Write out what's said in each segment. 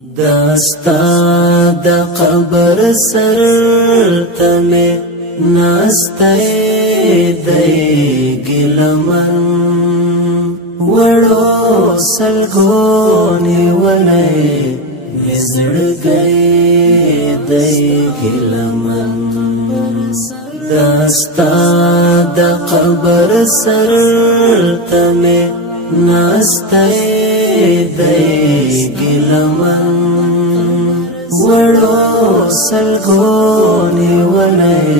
داستا د قبر سر تمه ناسته دی گلمن وړو سلګونی ولې نزړ گئی دی گلمن داستا د قبر سر تمه ناسته دی گلمن وړو سلګونی ولې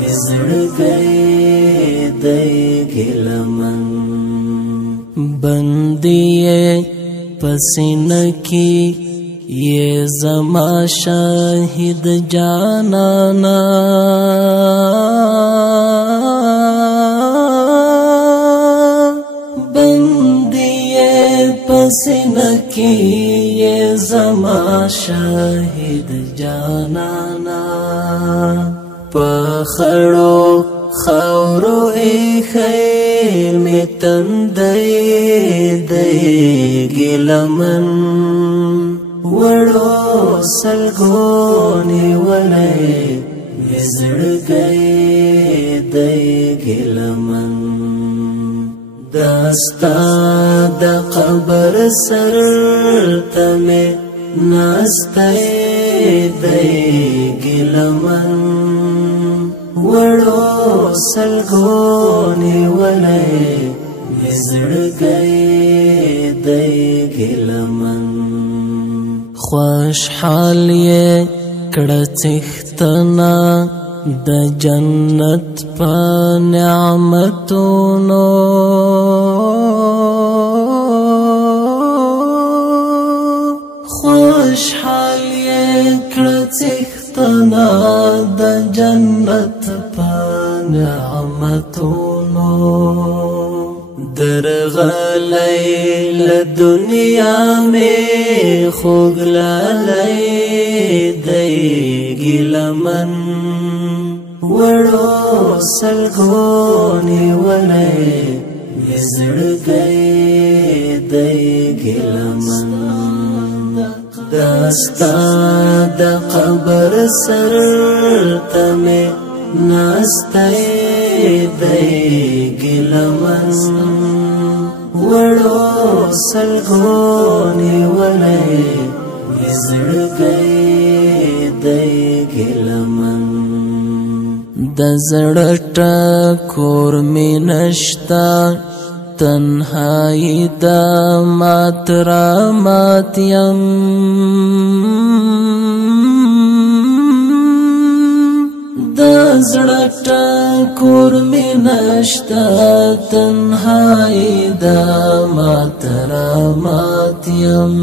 نزړ گئی دی گلمن بندیه پسینه کی یہ زما شاہد جانانا بندیه پسینه کی یہ زما شاہد جانانا پخړو خورو خیر می تندئی دی گلمن وړو سلګونی ولې نزړ گئی دی گلمن داستا د قبر سر تمه ناسته دی گلمن وړو سلګونی ولې نزړ گئی دی گلمن خوشحال یې کړه څښتنه د جنت په نعمتونو خوشحال یې کړه څښتنه د جنت په نعمتونو درغلی لدنیا میں خوگلالی دی گلمن وړو سلګونی ولې نزړ گئی دی گلمن داستا د قبر سر تمه ناسته دی گلمن وړو سلګونی ولې نزړ گئی دی گلمن د زړه ټکور می نشتا تنهایی د ماترامات یم د زړه ټکور می نشتا تنهایی د ماترامات یم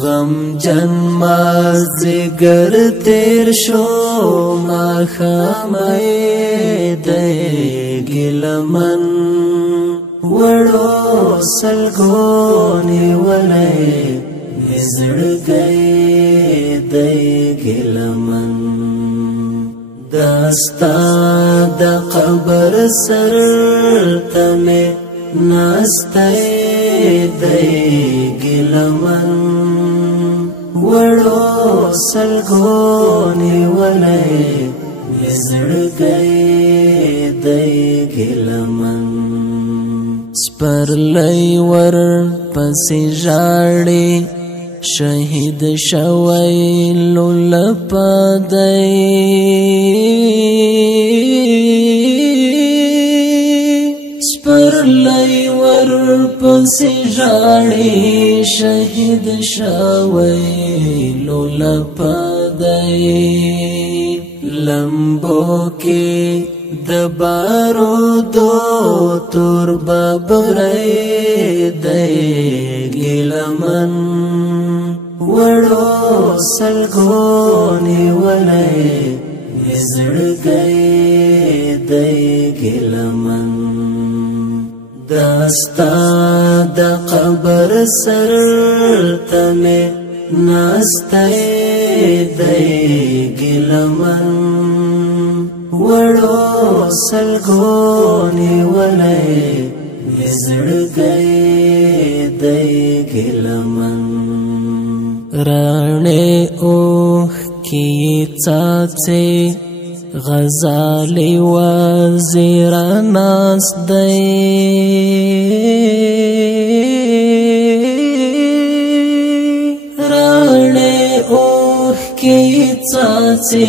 غم جن مازدیګر تیر شو ماښامه دی گلمن وړو سلګونی ولې نزړ گئی دی گلمن داستا د قبر سر تمه ناسته دی گلمن وړو سلګونی ولې نزړ گئی دی گلمن سپرلی ور پسې ژاړي شهید شوی لولپدی سپرلی ور پسې ژاړي شهید شوی لولپدی لمبو کې د بارودو تور ببغری دی گلمن وړو سلګونی ولې نزړ گئی دی گلمن داستا د قبر سر تمه ناسته دی گلمن وړو سلګونی ولې نزړ گئی دی گلمن رانے اوخ کی څاڅي غزالی وزیر ناس دی رانے اوخ کی څاڅي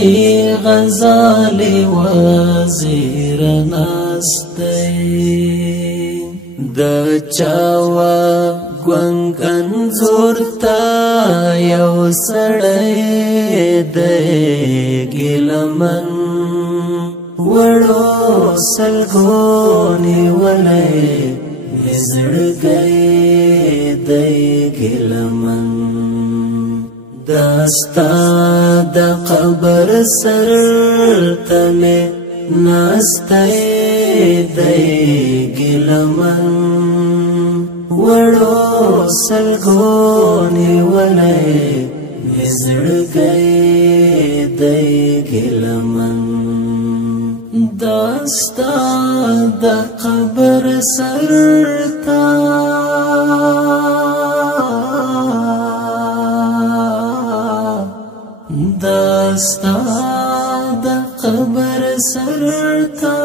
غزالی وزیر ناس دی د چاوا گونگ انزور تا یو سڑے دے گلمن وڑو سلگونی ولے نزڑ گئے دے گلمن داستا دا قبر سرتنے ناستے دے گلمن وڑو سلگونی ولے نزڑ گئے دے گلمن داستا دا قبر سرتا داستا دا قبر سرتا